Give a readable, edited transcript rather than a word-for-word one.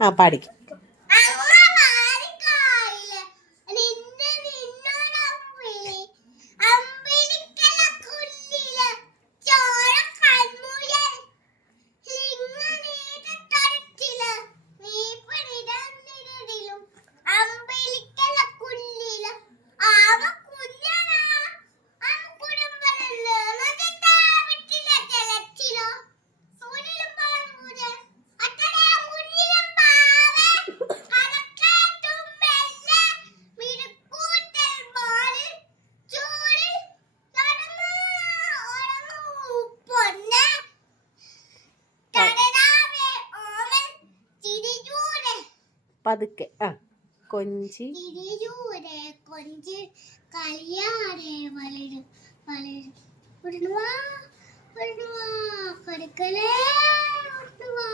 ആ പാടിക്കും. പതുക്കെ കൊഞ്ചി കൊഞ്ചി കളിയാടെ വളരും വളരും ഉരുളുവാ ഉരുളുവാ കൊടുക്കലേ ഉരുളുവാ.